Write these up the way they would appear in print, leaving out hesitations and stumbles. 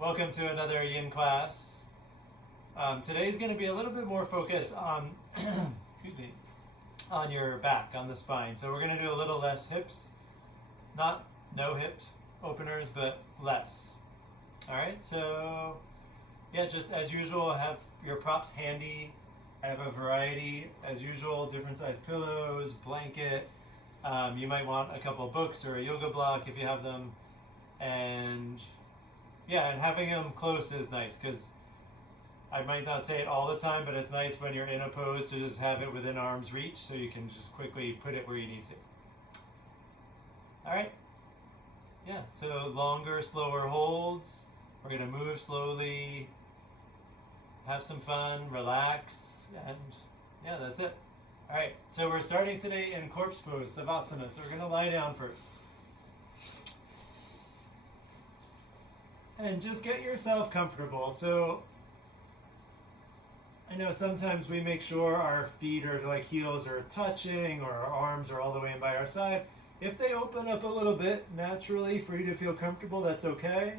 Welcome to another Yin class. Today's going to be a little bit more focused on, excuse me, on your back, on the spine. So we're going to do a little less hips, not no hip openers, but less. All right, so yeah, just as usual, have your props handy. I have a variety, as usual, different size pillows, blanket. You might want a couple books or a yoga block if you have them. And yeah, and having them close is nice because I might not say it all the time, but it's nice when you're in a pose to just have it within arm's reach so you can just quickly put it where you need to. All right. Yeah, so longer, slower holds. We're going to move slowly, have some fun, relax, and yeah, that's it. All right, so we're starting today in corpse pose, Savasana. So we're going to lie down first. And just get yourself comfortable. So I know sometimes we make sure our feet or like heels are touching or our arms are all the way in by our side. If they open up a little bit naturally for you to feel comfortable, that's okay.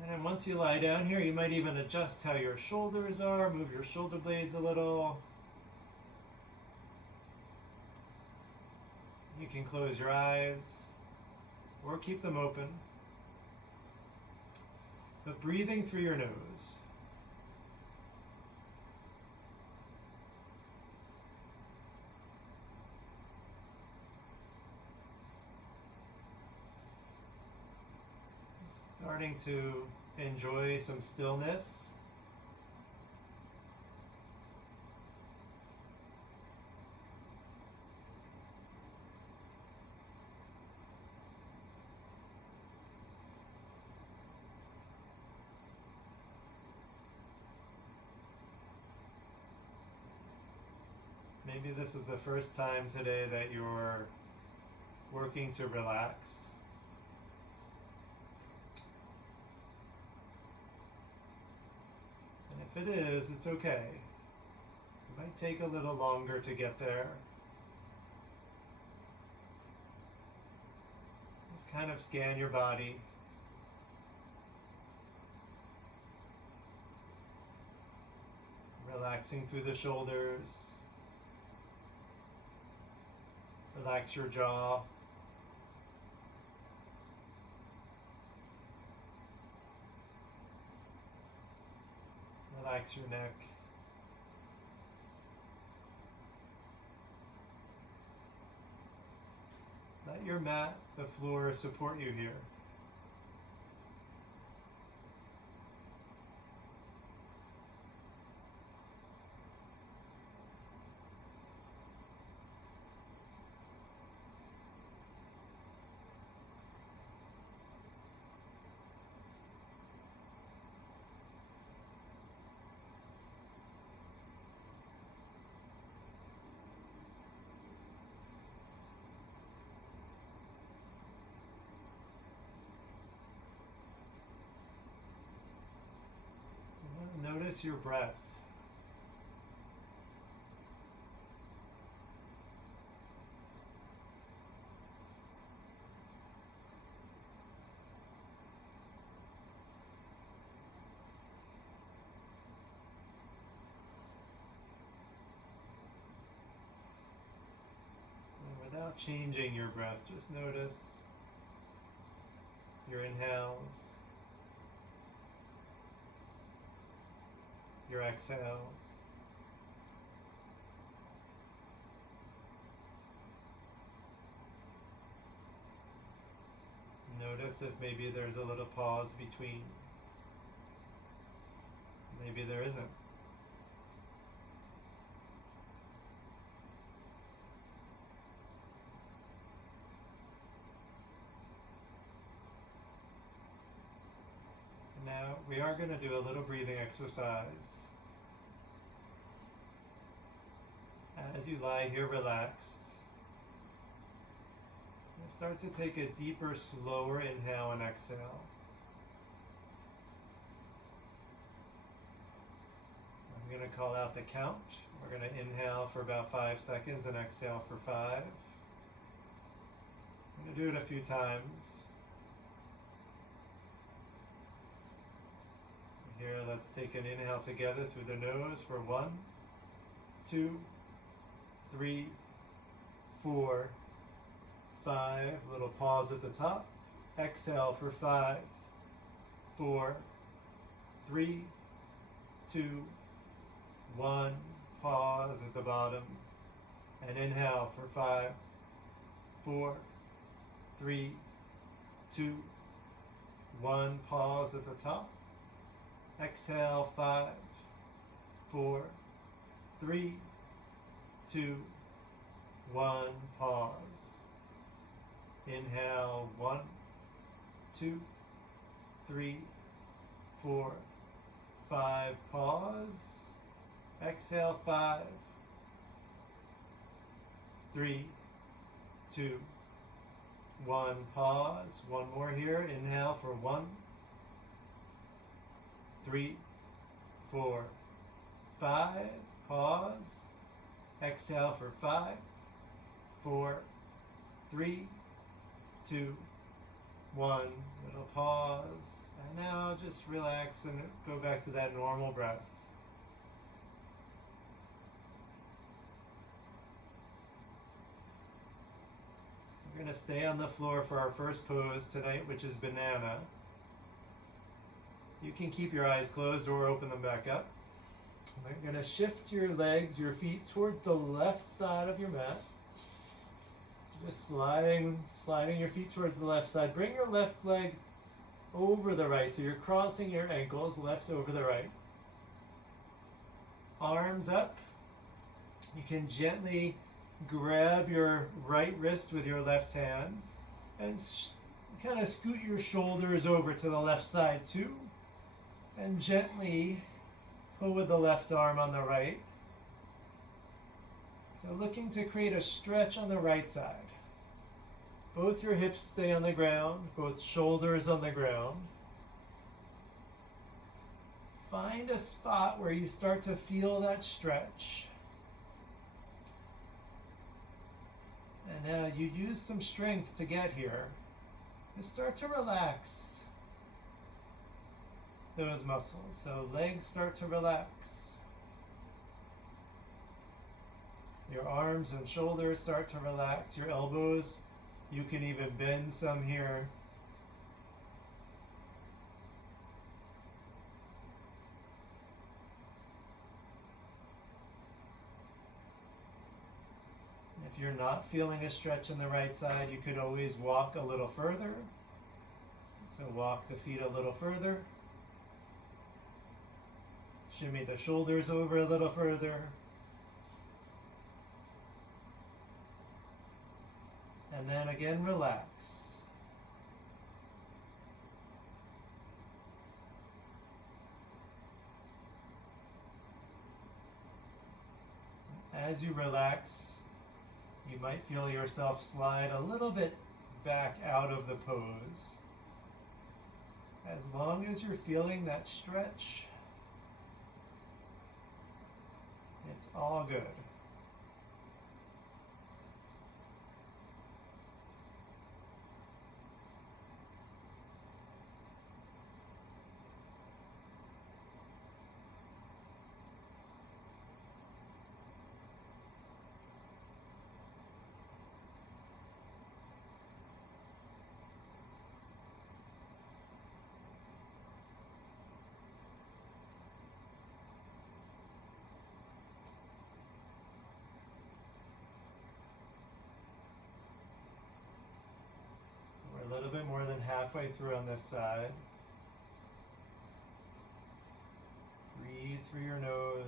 And then once you lie down here, you might even adjust how your shoulders are, move your shoulder blades a little. You can close your eyes or keep them open. But breathing through your nose. Starting to enjoy some stillness. Maybe this is the first time today that you're working to relax. And if it is, it's okay. It might take a little longer to get there. Just kind of scan your body. Relaxing through the shoulders. Relax your jaw. Relax your neck. Let your mat, the floor, support you here. Notice your breath. And without changing your breath, just notice your inhales, your exhales. Notice if maybe there's a little pause between. Maybe there isn't. Now we are going to do a little breathing exercise. As you lie here relaxed, start to take a deeper, slower inhale and exhale. I'm going to call out the count. We're going to inhale for about 5 seconds and exhale for 5. I'm going to do it a few times. let's take an inhale together through the nose for 1, 2, 3, 4, 5. Little pause at the top. Exhale for 5, 4, 3, 2, 1. Pause at the bottom. And inhale for 5, 4, 3, 2, 1. Pause at the top. Exhale 5, 4, 3, 2, 1. Pause. Inhale 1, 2, 3, 4, 5. Pause. Exhale 5, 3, 2, 1. Pause. One more here. Inhale for 1, 3, 4, 5. Pause. Exhale for 5, 4, 3, 2, 1. Little pause. And now just relax and go back to that normal breath. We're going to stay on the floor for our first pose tonight, which is banana. You can keep your eyes closed or open them back up. We're going to shift your legs, your feet towards the left side of your mat. Just sliding your feet towards the left side. Bring your left leg over the right, so you're crossing your ankles, left over the right. Arms up. You can gently grab your right wrist with your left hand and kind of scoot your shoulders over to the left side too, and gently pull with the left arm on the right. So looking to create a stretch on the right side. Both your hips stay on the ground, both shoulders on the ground. Find a spot where you start to feel that stretch. And now you use some strength to get here. Just start to relax those muscles. So legs start to relax. Your arms and shoulders start to relax. Your elbows, you can even bend some here. If you're not feeling a stretch on the right side, you could always walk a little further. So walk the feet a little further. Shimmy the shoulders over a little further. And then again, relax. As you relax, you might feel yourself slide a little bit back out of the pose. As long as you're feeling that stretch, it's all good. A little bit more than halfway through on this side. Breathe through your nose.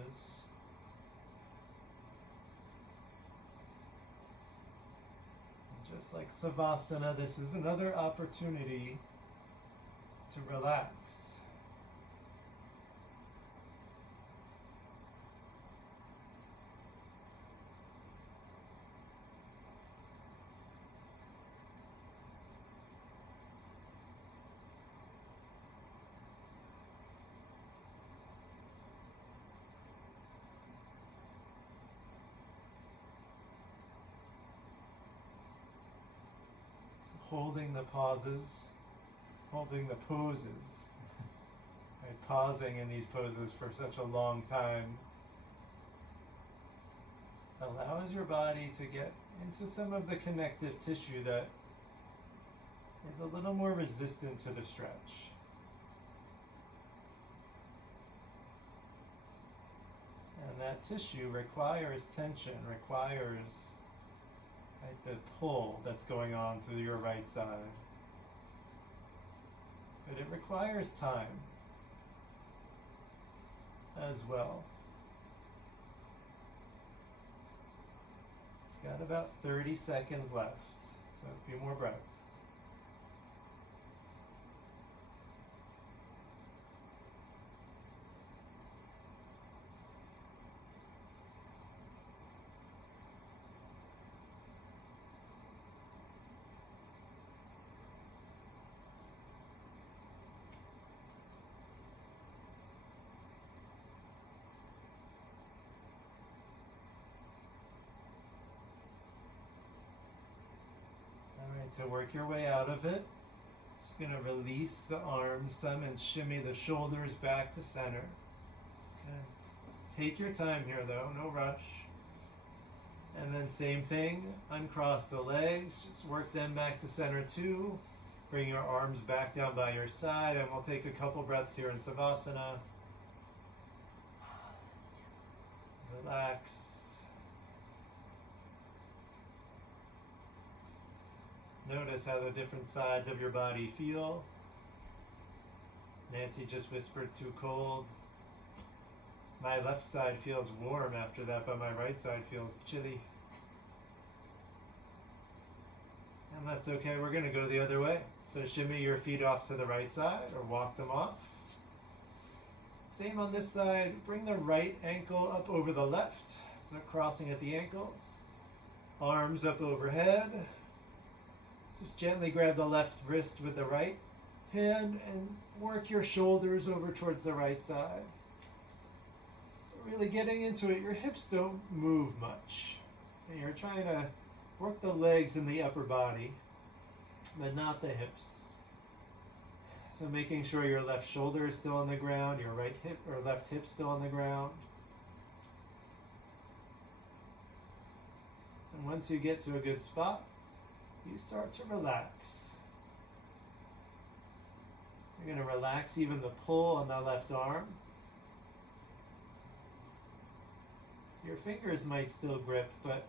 And just like Savasana, this is another opportunity to relax. Holding the pauses, holding the poses. I Right? Pausing in these poses for such a long time allows your body to get into some of the connective tissue that is a little more resistant to the stretch. And that tissue requires tension, requires, right, the pull that's going on through your right side. But it requires time as well. You've got about 30 seconds left, so a few more breaths. To work your way out of it, just going to release the arms some and shimmy the shoulders back to center. Just going to take your time here though, no rush. And then same thing, uncross the legs, just work them back to center too. Bring your arms back down by your side, and we'll take a couple breaths here in Savasana. Relax. Notice how the different sides of your body feel. Nancy just whispered too cold. My left side feels warm after that, but my right side feels chilly. And that's okay, we're going to go the other way. So shimmy your feet off to the right side or walk them off. Same on this side, bring the right ankle up over the left. So crossing at the ankles. Arms up overhead. Just gently grab the left wrist with the right hand and work your shoulders over towards the right side. So really getting into it, your hips don't move much. And you're trying to work the legs and the upper body, but not the hips. So making sure your left shoulder is still on the ground, your right hip or left hip still on the ground. And once you get to a good spot, you start to relax. You're going to relax even the pull on the left arm. Your fingers might still grip, but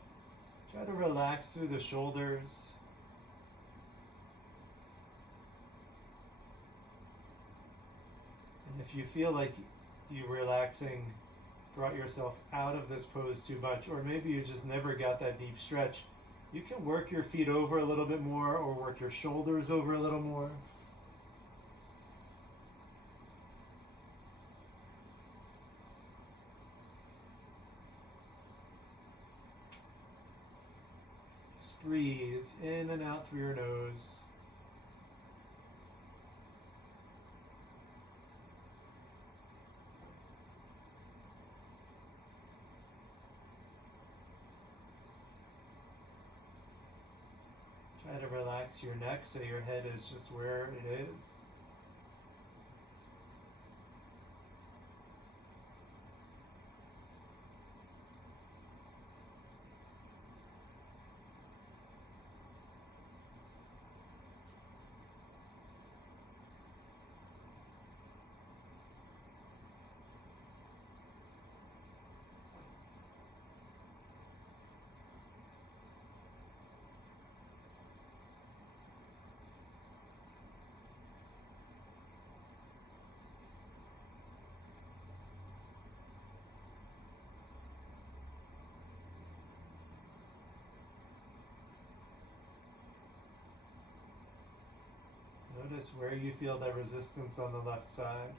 try to relax through the shoulders. And if you feel like you relaxing brought yourself out of this pose too much, or maybe you just never got that deep stretch, you can work your feet over a little bit more or work your shoulders over a little more. Just breathe in and out through your nose. Try to relax your neck so your head is just where it is. Notice where you feel that resistance on the left side.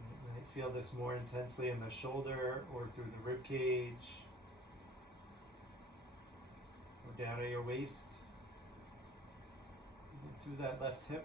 You might feel this more intensely in the shoulder or through the rib cage or down at your waist, even through that left hip.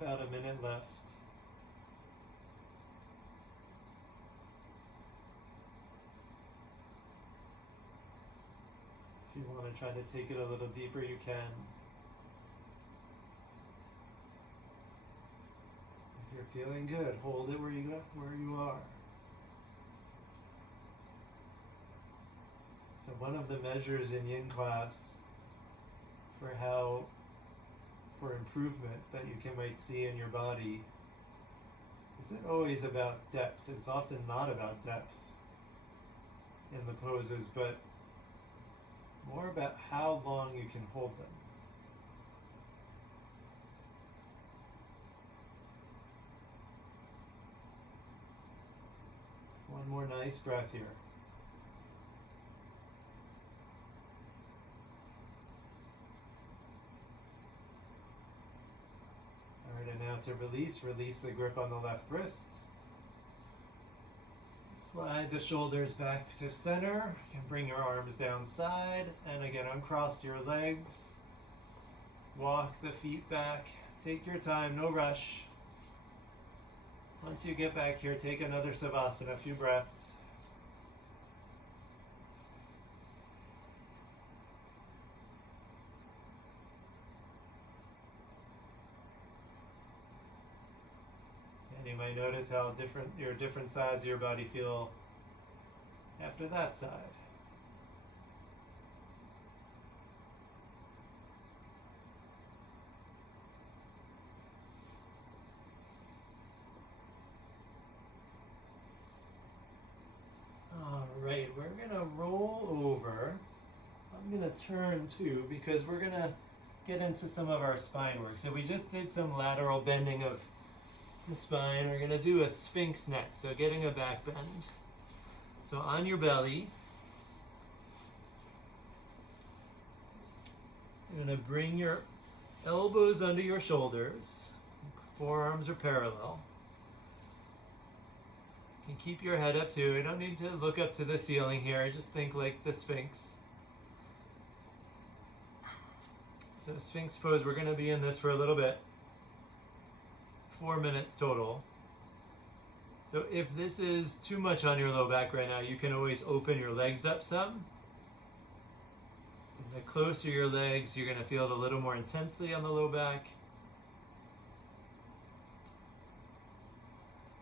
About a minute left. If you want to try to take it a little deeper, you can. If you're feeling good, hold it where you are. So one of the measures in Yin class for improvement that you might see in your body isn't always about depth. It's often not about depth in the poses, but more about how long you can hold them. One more nice breath here. All right, and now to release the grip on the left wrist. Slide the shoulders back to center. You can bring your arms down side, and again, uncross your legs. Walk the feet back. Take your time, no rush. Once you get back here, take another Savasana, a few breaths. And you might notice how your different sides of your body feel after that side. All right, we're gonna roll over. I'm gonna turn too because we're gonna get into some of our spine work. So we just did some lateral bending of the spine. We're going to do a Sphinx next, so getting a back bend. So on your belly, you're going to bring your elbows under your shoulders, forearms are parallel. You can keep your head up too. You don't need to look up to the ceiling here, just think like the Sphinx. So Sphinx pose, we're going to be in this for a little bit. 4 minutes total. So if this is too much on your low back right now, you can always open your legs up some. And the closer your legs, you're going to feel it a little more intensely on the low back.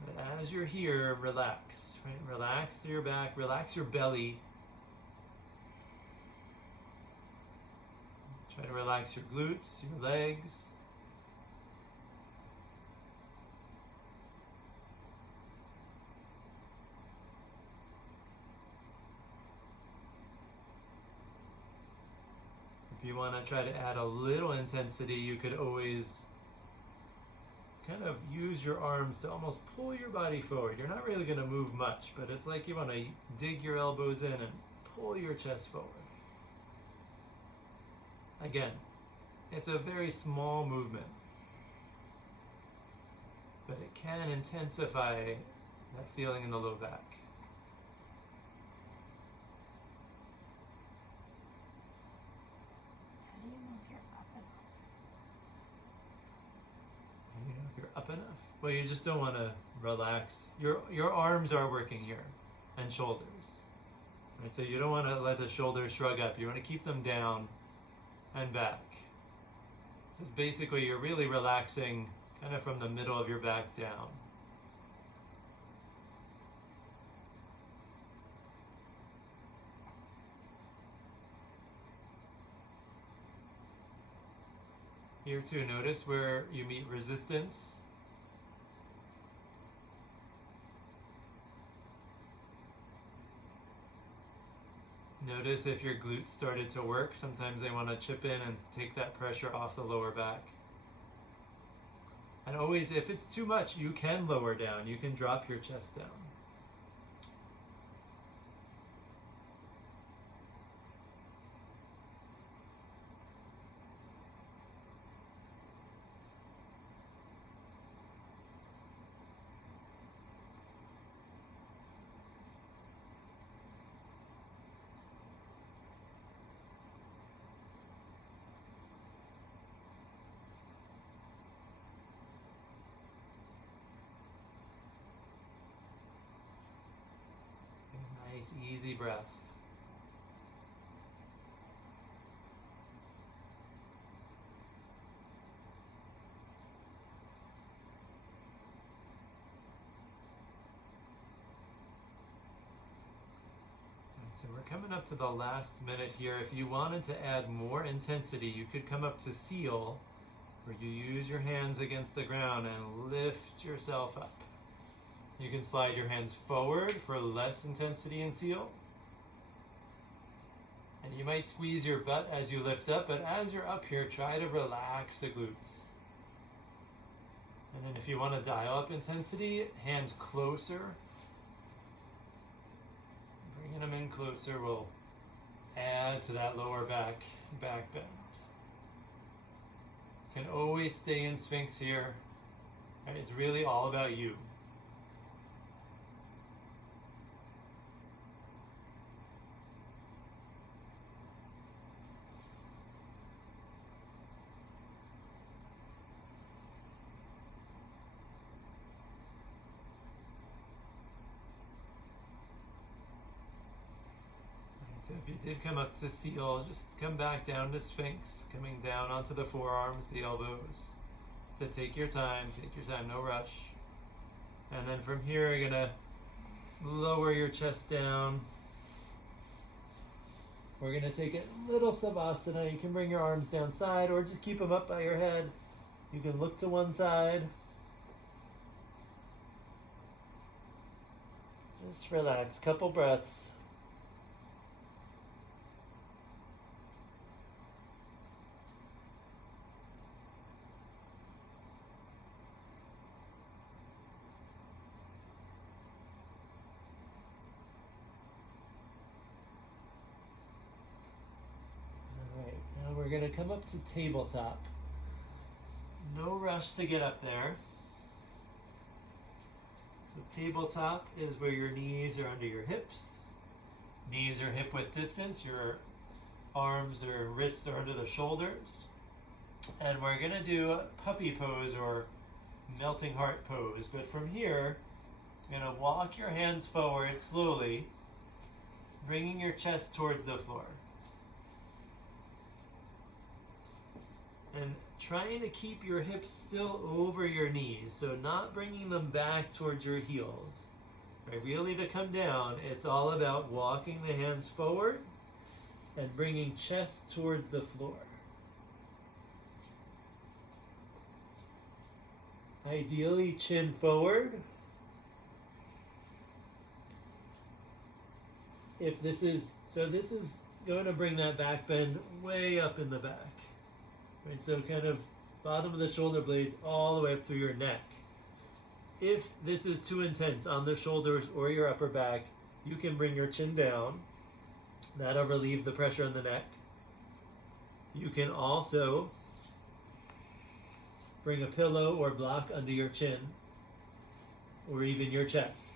But as you're here, relax, right? Relax through your back, relax your belly. Try to relax your glutes, your legs. If you want to try to add a little intensity, you could always kind of use your arms to almost pull your body forward. You're not really going to move much, but it's like you want to dig your elbows in and pull your chest forward. Again, it's a very small movement, but it can intensify that feeling in the low back. Up enough. Well, you just don't want to relax. Your arms are working here and shoulders. Right? So you don't want to let the shoulders shrug up. You want to keep them down and back. So basically you're really relaxing kind of from the middle of your back down. Here too, notice where you meet resistance. Notice if your glutes started to work. Sometimes they want to chip in and take that pressure off the lower back. And always, if it's too much, you can lower down. You can drop your chest down. Nice, easy breath. So we're coming up to the last minute here. If you wanted to add more intensity, you could come up to seal, where you use your hands against the ground and lift yourself up. You can slide your hands forward for less intensity in seal. And you might squeeze your butt as you lift up, but as you're up here, try to relax the glutes. And then if you want to dial up intensity, hands closer. Bringing them in closer will add to that lower back bend. You can always stay in Sphinx here. Right? It's really all about you. So if you did come up to seal, just come back down to Sphinx, coming down onto the forearms, the elbows. So take your time, no rush. And then from here, you're gonna lower your chest down. We're gonna take a little Savasana. You can bring your arms down side or just keep them up by your head. You can look to one side. Just relax, couple breaths. We're going to come up to tabletop. No rush to get up there. So tabletop is where your knees are under your hips. Knees are hip width distance. Your arms or wrists are under the shoulders. And we're going to do a puppy pose or melting heart pose. But from here, you're going to walk your hands forward slowly, bringing your chest towards the floor. And trying to keep your hips still over your knees, so not bringing them back towards your heels. Right? Really to come down, it's all about walking the hands forward and bringing chest towards the floor. Ideally, chin forward. This is going to bring that back bend way up in the back. Right, so kind of bottom of the shoulder blades all the way up through your neck. If this is too intense on the shoulders or your upper back, you can bring your chin down. That'll relieve the pressure on the neck. You can also bring a pillow or block under your chin or even your chest.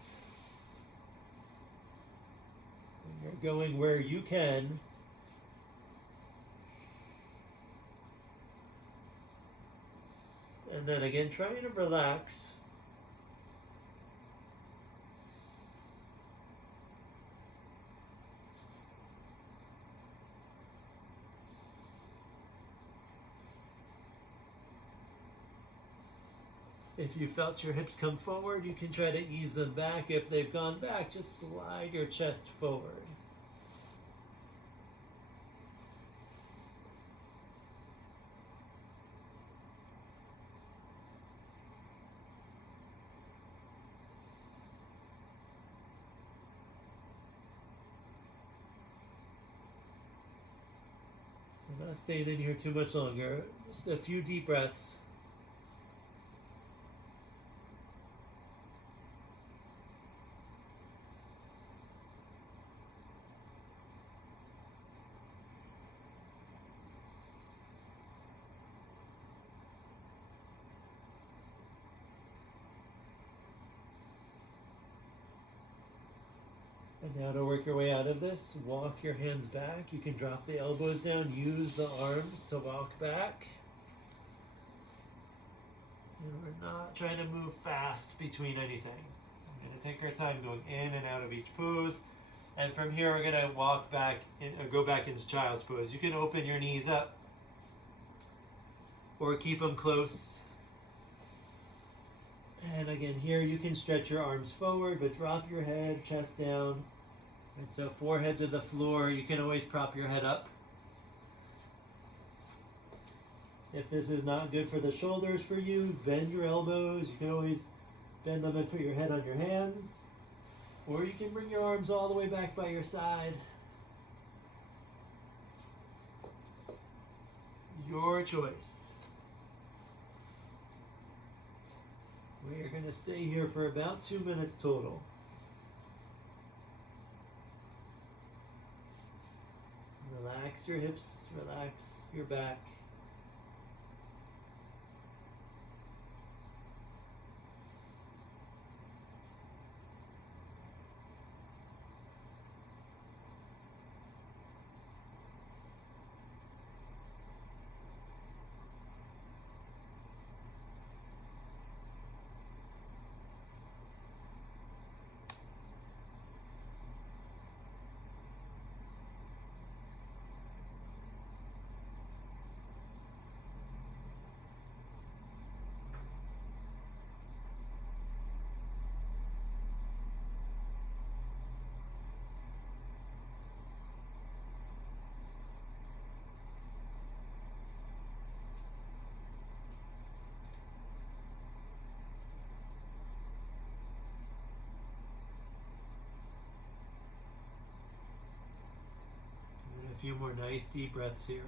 And you're going where you can. And then again, trying to relax. If you felt your hips come forward, you can try to ease them back. If they've gone back, just slide your chest forward. I'm not staying in here too much longer. Just a few deep breaths. And now to work your way out of this, walk your hands back. You can drop the elbows down, use the arms to walk back. And we're not trying to move fast between anything. We're going to take our time going in and out of each pose. And from here, we're going to walk back, go back into Child's Pose. You can open your knees up or keep them close. And again, here you can stretch your arms forward, but drop your head, chest down. And so forehead to the floor. You can always prop your head up. If this is not good for the shoulders for you, bend your elbows. You can always bend them and put your head on your hands. Or you can bring your arms all the way back by your side. Your choice. We're going to stay here for about 2 minutes total. Relax your hips, relax your back. A few more nice deep breaths here.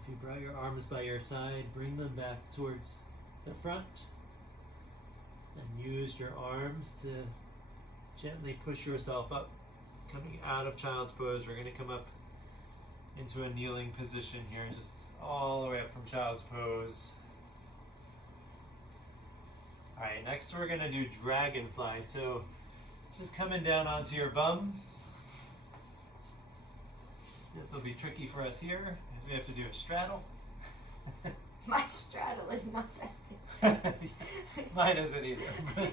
If you brought your arms by your side, bring them back towards the front. And use your arms to gently push yourself up. Coming out of Child's Pose, we're going to come up into a kneeling position here, just all the way up from Child's Pose. Alright, next we're going to do Dragonfly. So just coming down onto your bum. This will be tricky for us here, because we have to do a straddle. My straddle is not that good. Mine isn't either.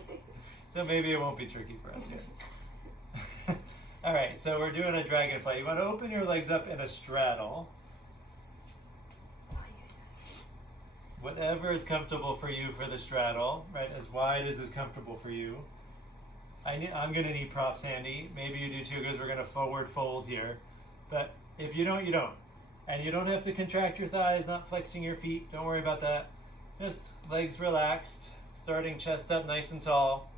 So maybe it won't be tricky for us here. Alright, so we're doing a Dragonfly. You want to open your legs up in a straddle. Whatever is comfortable for you for the straddle, right? As wide as is comfortable for you. I'm going to need props handy. Maybe you do too, because we're going to forward fold here. But if you don't, you don't. And you don't have to contract your thighs, not flexing your feet. Don't worry about that. Just legs relaxed, starting chest up nice and tall.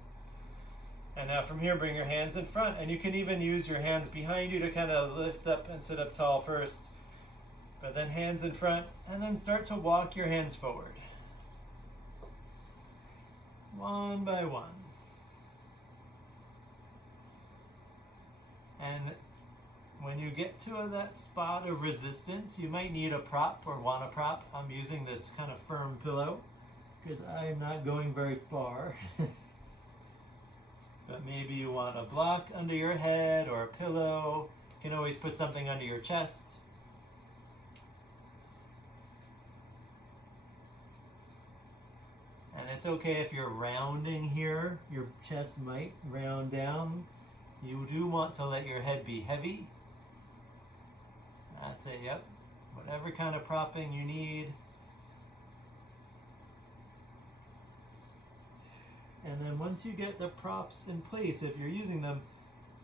And now from here, bring your hands in front. And you can even use your hands behind you to kind of lift up and sit up tall first. But then hands in front, and then start to walk your hands forward. One by one. And when you get to that spot of resistance, you might need a prop or want a prop. I'm using this kind of firm pillow because I'm not going very far. But maybe you want a block under your head or a pillow. You can always put something under your chest. And it's okay if you're rounding here. Your chest might round down. You do want to let your head be heavy. That's it, yep. Whatever kind of propping you need. And then once you get the props in place, if you're using them,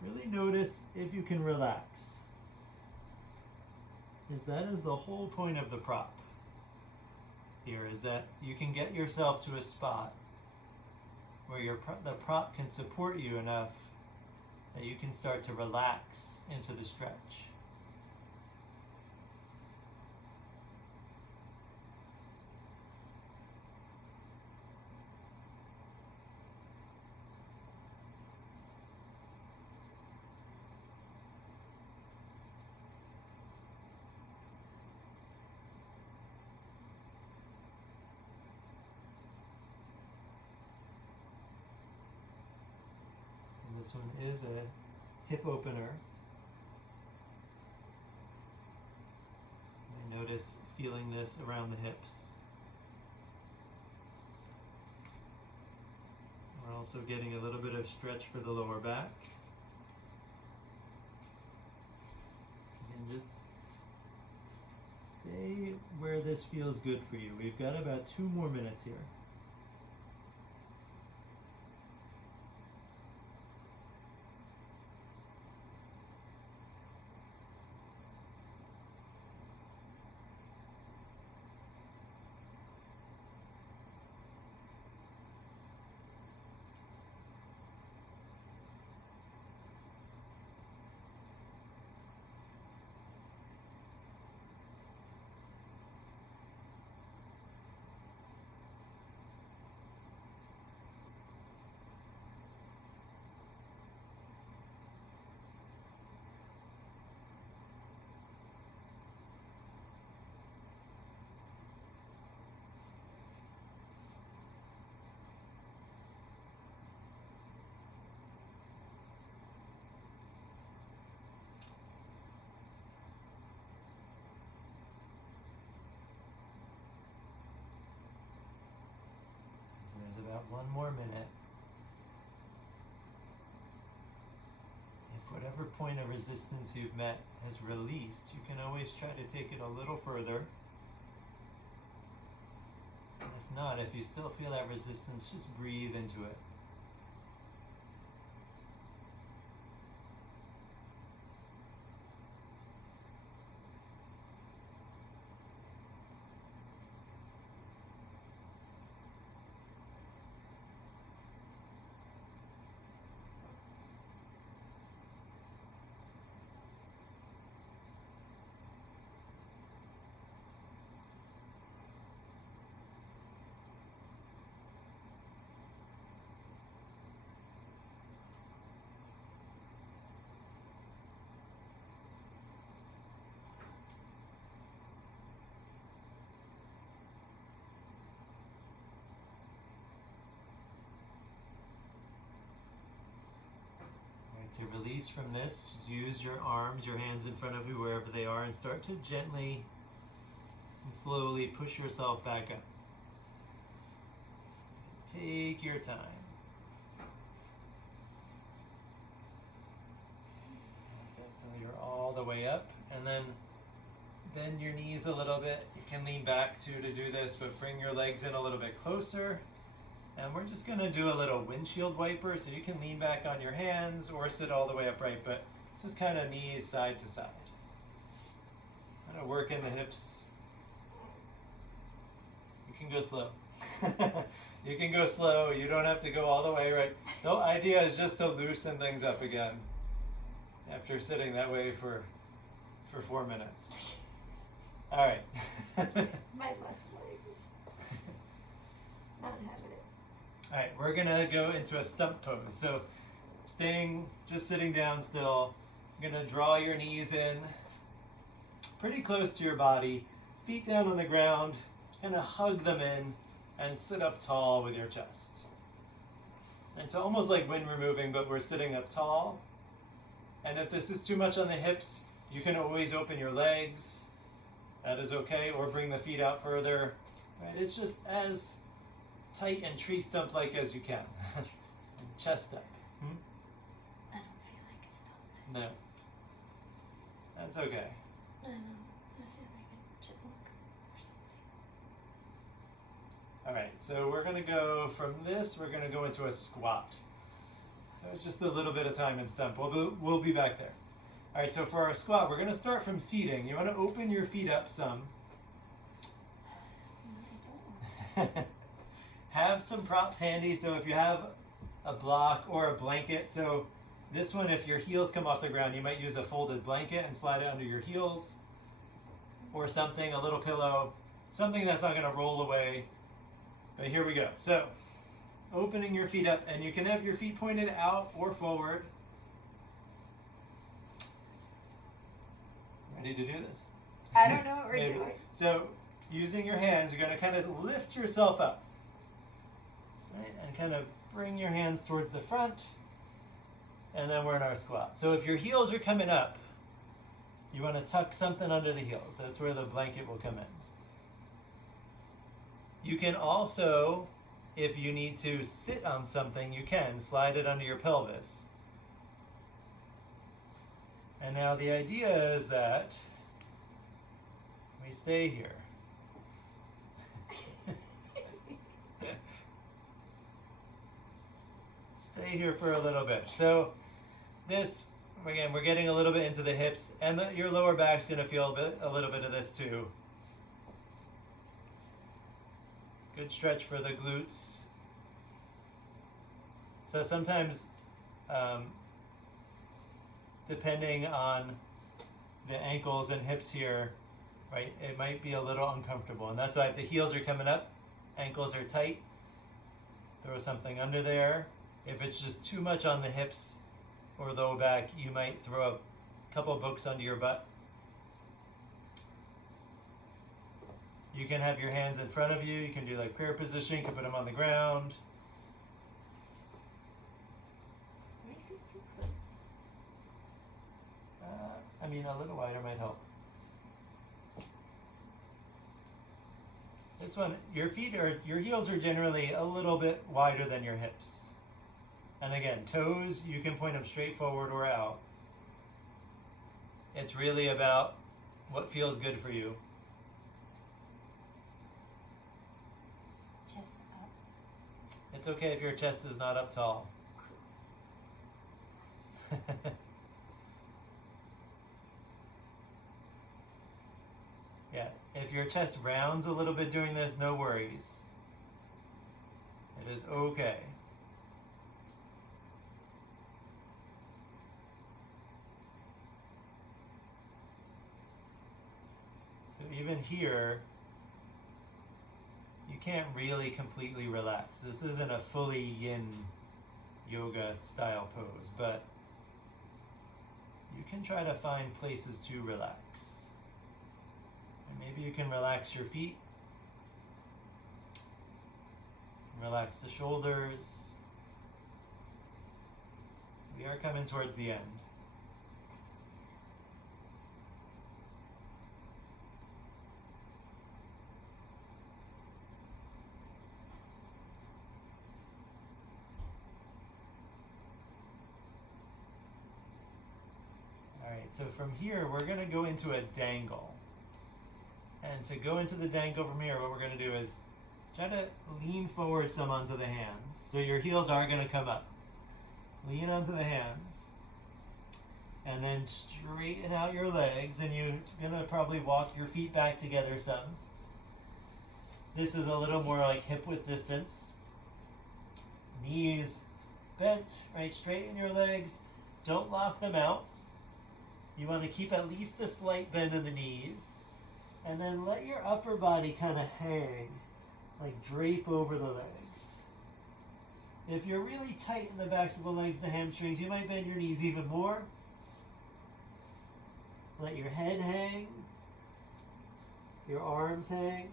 really notice if you can relax. Because that is the whole point of the prop here, is that you can get yourself to a spot where the prop can support you enough that you can start to relax into the stretch. This one is a hip opener. I notice feeling this around the hips. We're also getting a little bit of stretch for the lower back. And just stay where this feels good for you. We've got about 2 more minutes here. There's about 1 more minute. If whatever point of resistance you've met has released, you can always try to take it a little further. And if not, if you still feel that resistance, just breathe into it. To release from this, use your arms, your hands in front of you wherever they are, and start to gently and slowly push yourself back up. Take your time. That's it, so you're all the way up, and then bend your knees a little bit. You can lean back too to do this, but bring your legs in a little bit closer. And we're just going to do a little windshield wiper, so you can lean back on your hands or sit all the way upright, but just kind of knees side to side. Kind of work in the hips. You can go slow. You can go slow. You don't have to go all the way right. The idea is just to loosen things up again after sitting that way for 4 minutes. All right. My left leg is not having it. All right, we're gonna go into a stump pose. So just sitting down still, you're gonna draw your knees in pretty close to your body, feet down on the ground, gonna hug them in and sit up tall with your chest. And it's almost like wind removing, but we're sitting up tall. And if this is too much on the hips, you can always open your legs. That is okay, or bring the feet out further. Right? It's just as tight and tree stump like as you can. Chest up. I don't feel like it's not No. That's okay. I know. I feel like a chipmunk or something. Alright, so we're going to go from this, we're going to go into a squat. So it's just a little bit of time in stump. We'll be back there. Alright, so for our squat, we're going to start from seating. You want to open your feet up some. I don't. Have some props handy, so if you have a block or a blanket, so this one, if your heels come off the ground, you might use a folded blanket and slide it under your heels, or something, a little pillow, something that's not going to roll away. But here we go. So opening your feet up, and you can have your feet pointed out or forward. Ready to do this? I don't know what we're doing. So using your hands, you're going to kind of lift yourself up. Right? And kind of bring your hands towards the front. and then we're in our squat. So if your heels are coming up, you want to tuck something under the heels. That's where the blanket will come in. You can also, if you need to sit on something, you can slide it under your pelvis. And now the idea is that we stay here. Stay here for a little bit. So this, again, we're getting a little bit into the hips, and your lower back's going to feel a little bit of this too. Good stretch for the glutes. So sometimes, depending on the ankles and hips here, right, it might be a little uncomfortable. And that's why if the heels are coming up, ankles are tight, throw something under there. If it's just too much on the hips or low back, you might throw a couple books under your butt. You can have your hands in front of you. You can do like prayer position. You can put them on the ground. Maybe too close. I mean, a little wider might help. This one, your heels are generally a little bit wider than your hips. And again, toes, you can point them straight forward or out. It's really about what feels good for you. Chest up. It's okay if your chest is not up tall. Yeah, if your chest rounds a little bit doing this, no worries. It is okay. So even here, you can't really completely relax. This isn't a fully Yin Yoga style pose, but you can try to find places to relax. And maybe you can relax your feet, relax the shoulders. We are coming towards the end. Alright, so from here we're going to go into a dangle. And to go into the dangle from here, what we're going to do is try to lean forward some onto the hands. So your heels are going to come up. Lean onto the hands. And then straighten out your legs, and you're going to probably walk your feet back together some. This is a little more like hip width distance. Knees bent, right? Straighten your legs. Don't lock them out. You want to keep at least a slight bend in the knees. And then let your upper body kind of hang, like drape over the legs. If you're really tight in the backs of the legs, the hamstrings, you might bend your knees even more. Let your head hang, your arms hang.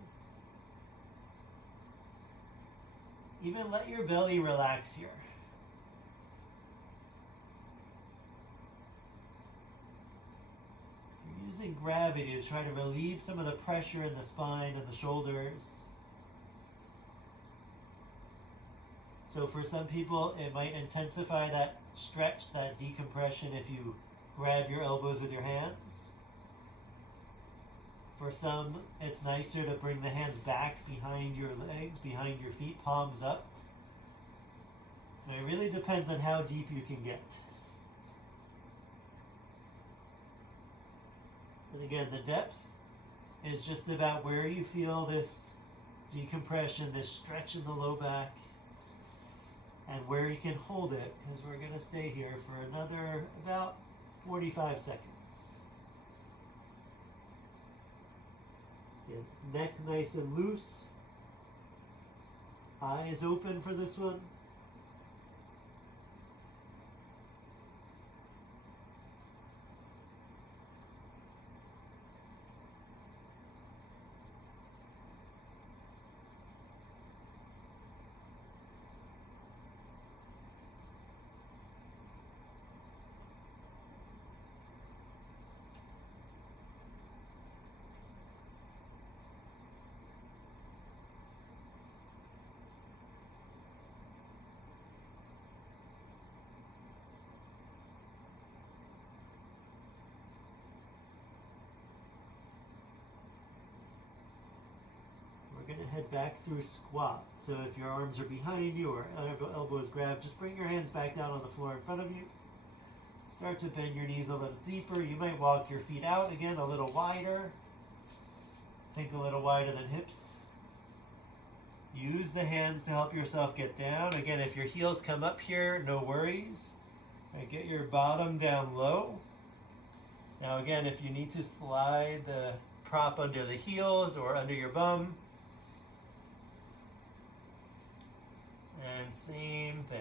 Even let your belly relax here. Using gravity to try to relieve some of the pressure in the spine and the shoulders. So for some people, it might intensify that stretch, that decompression if you grab your elbows with your hands. For some, it's nicer to bring the hands back behind your legs, behind your feet, palms up. And it really depends on how deep you can get. And again, the depth is just about where you feel this decompression, this stretch in the low back, and where you can hold it, because we're going to stay here for another about 45 seconds. Again, neck nice and loose. Eyes open for this one. head back through squat. So if your arms are behind you or elbows grabbed, just bring your hands back down on the floor in front of you. Start to bend your knees a little deeper. You might walk your feet out again a little wider. Think a little wider than hips. Use the hands to help yourself get down. Again, if your heels come up here, no worries. Right, get your bottom down low. Now again, if you need to slide the prop under the heels or under your bum. And same thing.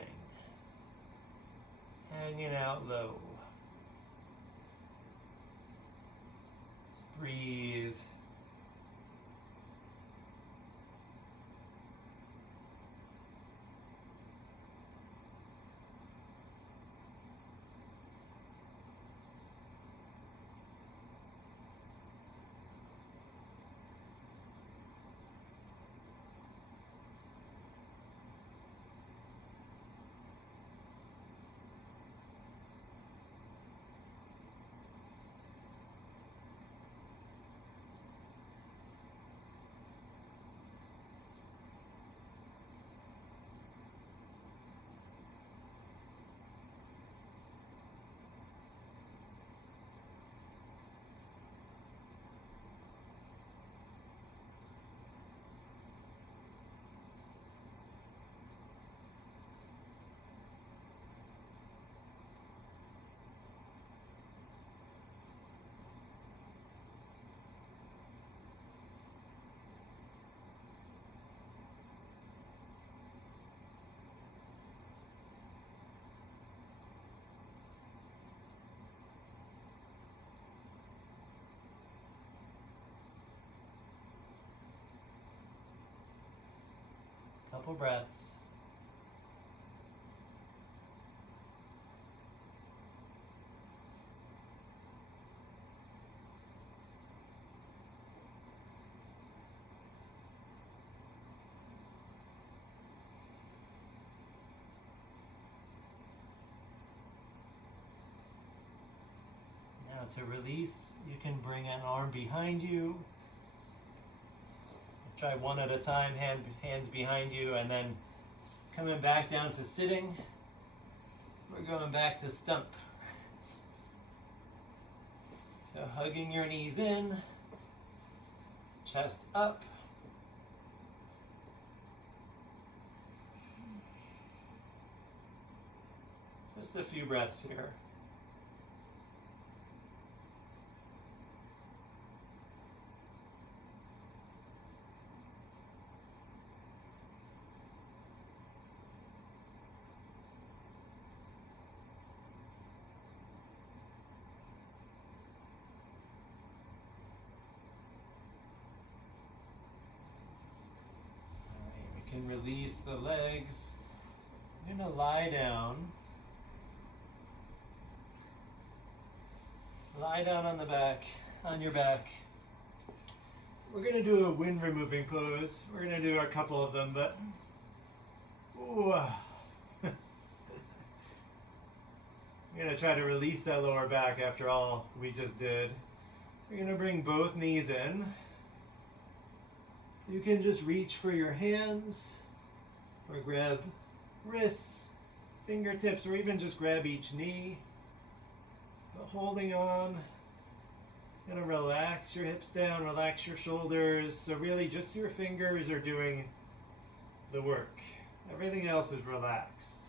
Hanging out low. Just breathe. Couple breaths. Now to release, you can bring an arm behind you. Try one at a time, hands behind you, and then coming back down to sitting. We're going back to stump. So hugging your knees in, chest up. Just a few breaths here. Can release the legs. You're going to lie down. Lie down on the back, on your back. We're going to do a wind removing pose. We're going to do a couple of them, but ooh. I'm going to try to release that lower back after all we just did. We're going to bring both knees in. You can just reach for your hands or grab wrists, fingertips, or even just grab each knee. But holding on, you're gonna relax your hips down, relax your shoulders. So really just your fingers are doing the work. Everything else is relaxed.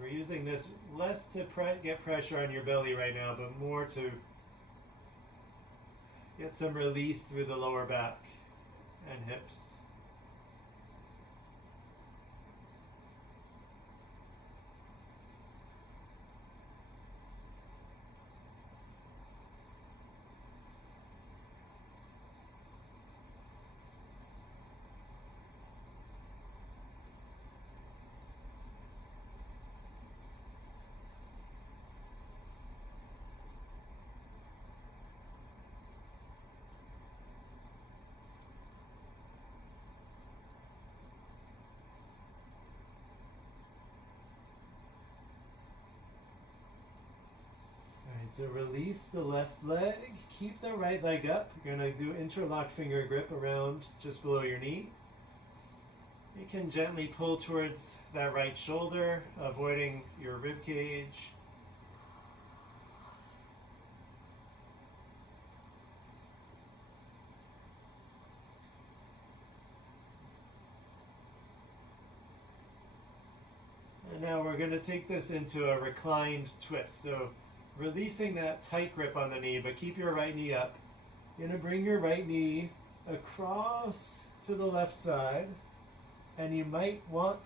We're using this less to get pressure on your belly right now, but more to get some release through the lower back and hips. So release the left leg, keep the right leg up. You're going to do interlocked finger grip around just below your knee. You can gently pull towards that right shoulder, avoiding your rib cage. And now we're going to take this into a reclined twist. So releasing that tight grip on the knee, but keep your right knee up. You're going to bring your right knee across to the left side. And you might want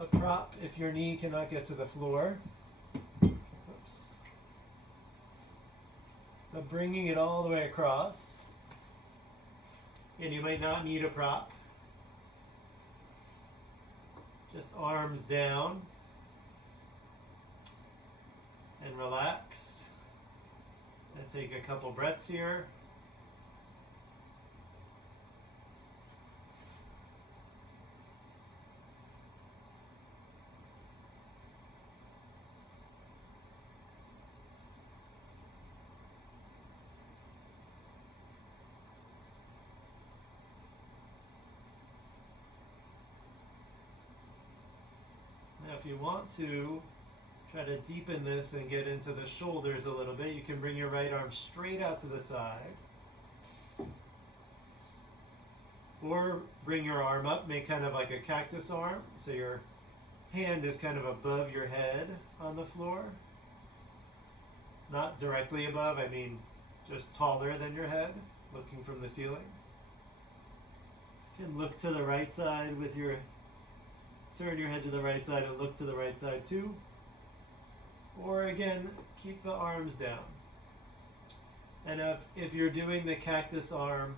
a prop if your knee cannot get to the floor. Oops. So bringing it all the way across. And you might not need a prop. Just arms down. And relax. And take a couple breaths here. Now if you want to try to deepen this and get into the shoulders a little bit, you can bring your right arm straight out to the side. Or bring your arm up, make kind of like a cactus arm, so your hand is kind of above your head on the floor. Not directly above, I mean just taller than your head, looking from the ceiling. You can look to the right side with your, turn your head to the right side and look to the right side too. Or again, keep the arms down. And if you're doing the cactus arm,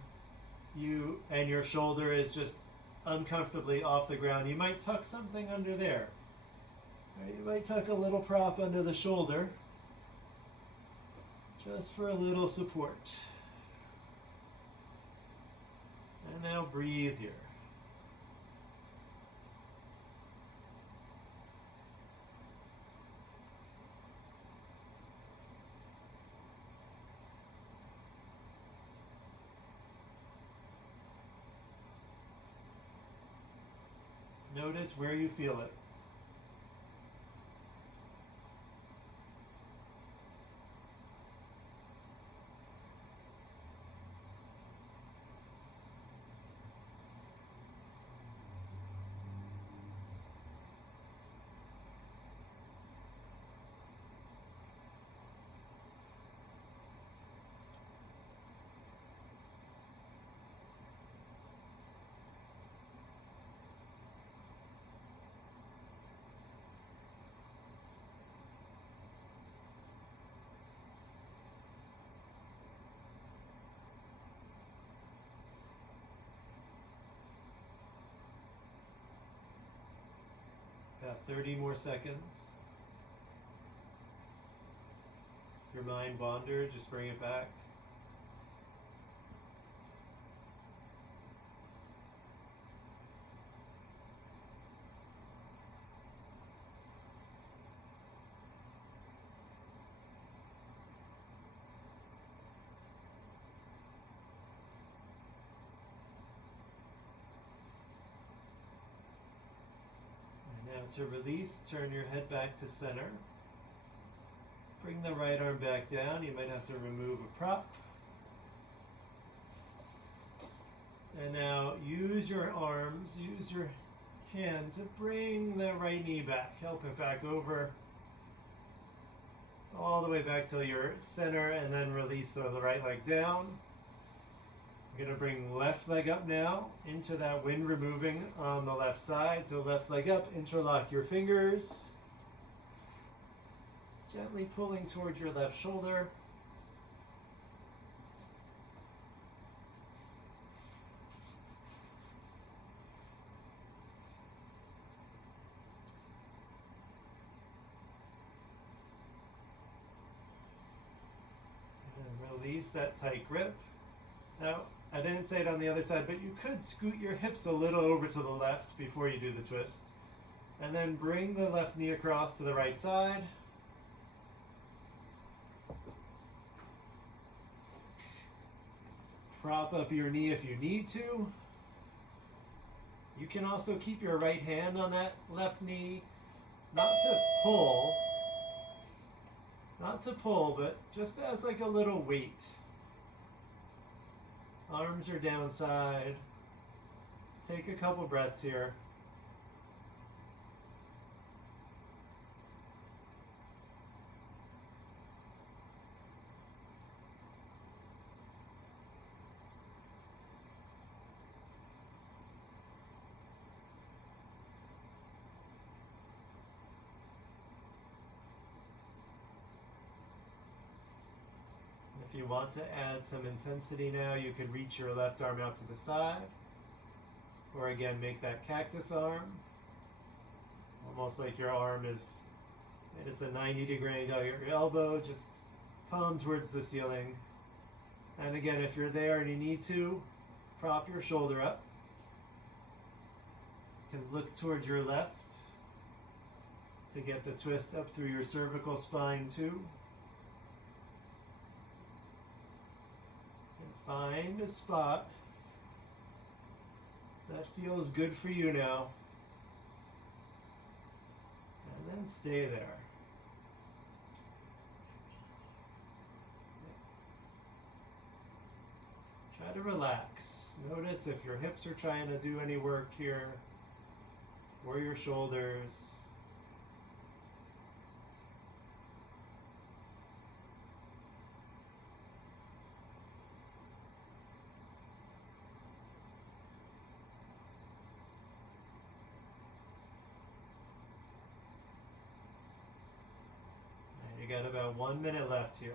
and your shoulder is just uncomfortably off the ground, you might tuck something under there. Or you might tuck a little prop under the shoulder, just for a little support. And now breathe here. Notice where you feel it. About 30 more seconds. If your mind wandered, just bring it back. Now to release, turn your head back to center. Bring the right arm back down. You might have to remove a prop. And now use your arms, use your hand to bring the right knee back. Help it back over. All the way back till your center, and then release the right leg down. You're going to bring left leg up now into that wind removing on the left side. So left leg up, interlock your fingers. Gently pulling towards your left shoulder. And release that tight grip. Now, I didn't say it on the other side, but you could scoot your hips a little over to the left before you do the twist. And then bring the left knee across to the right side. Prop up your knee if you need to. You can also keep your right hand on that left knee, not to pull, but just as like a little weight. Arms are downside. Let's take a couple breaths here. If you want to add some intensity now, you could reach your left arm out to the side. Or again, make that cactus arm. Almost like your arm is, it's a 90-degree angle at your elbow, just palm towards the ceiling. And again, if you're there and you need to, prop your shoulder up. You can look towards your left to get the twist up through your cervical spine too. Find a spot that feels good for you now, and then stay there. Try to relax. Notice if your hips are trying to do any work here, or your shoulders. You got about 1 minute left here.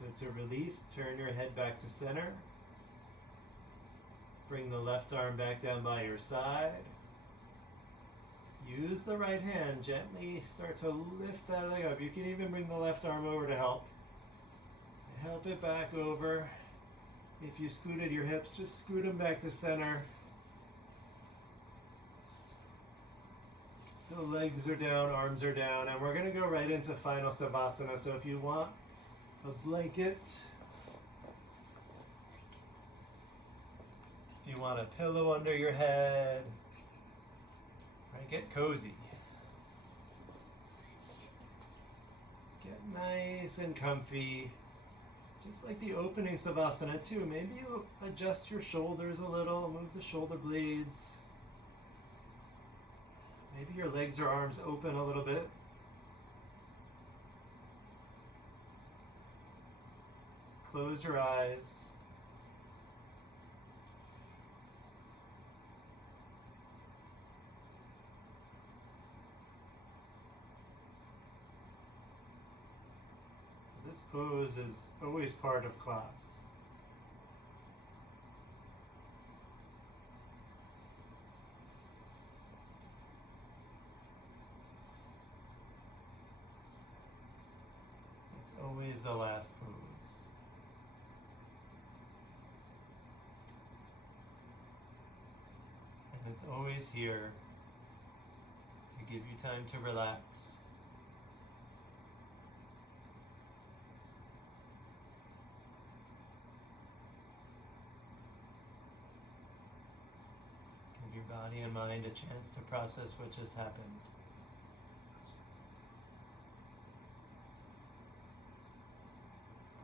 So to release, turn your head back to center. Bring the left arm back down by your side. Use the right hand, gently start to lift that leg up. You can even bring the left arm over to help. Help it back over. If you scooted your hips, just scoot them back to center. So legs are down, arms are down, and we're going to go right into final Savasana. So if you want a blanket, if you want a pillow under your head, right, get cozy. Get nice and comfy. Just like the opening Savasana too. Maybe you adjust your shoulders a little, move the shoulder blades. Maybe your legs or arms open a little bit. Close your eyes. This pose is always part of class. It's always the last pose. And it's always here to give you time to relax. Give your body and mind a chance to process what just happened.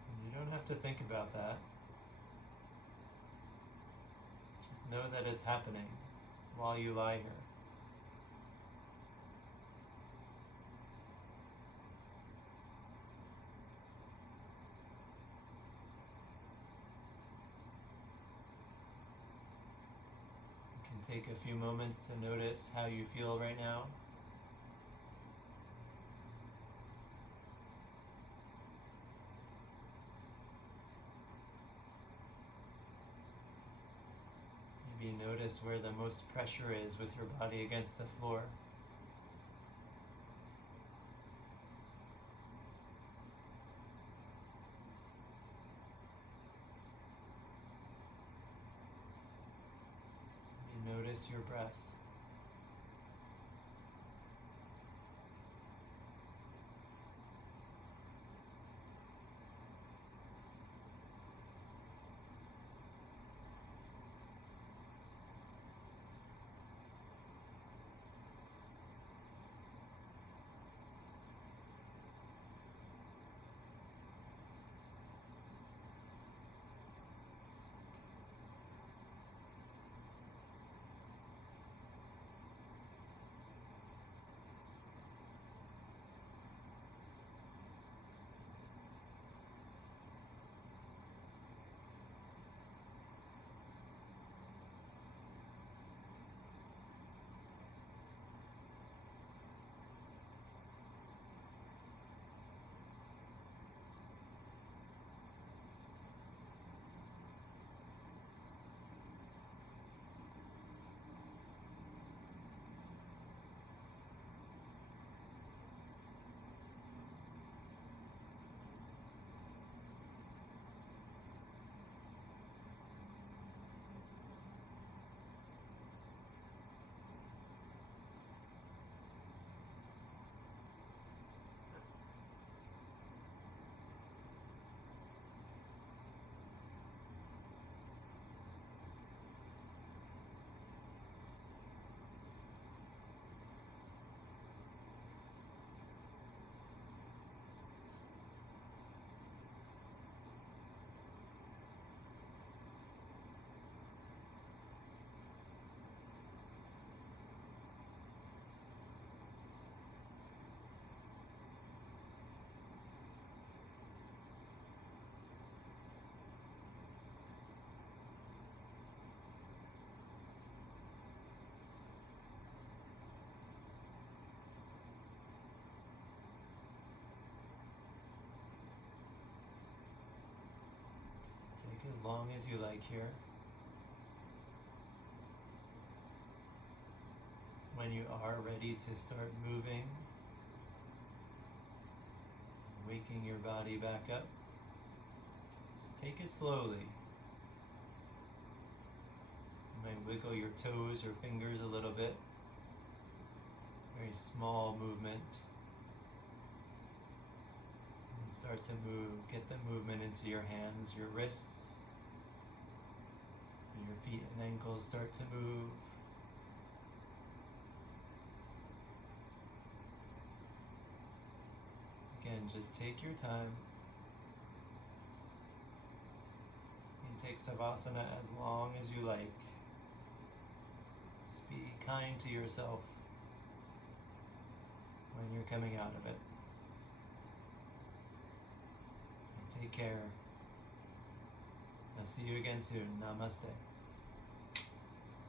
And you don't have to think about that. Just know that it's happening while you lie here. You can take a few moments to notice how you feel right now. Maybe notice where the most pressure is with your body against the floor. Maybe notice your breath. Take as long as you like here. When you are ready to start moving, waking your body back up, just take it slowly. You might wiggle your toes or fingers a little bit. Very small movement. And start to move, get the movement into your hands, your wrists, and your feet and ankles start to move. Again, just take your time. You can take Savasana as long as you like. Just be kind to yourself when you're coming out of it. And take care. I'll see you again soon. Namaste.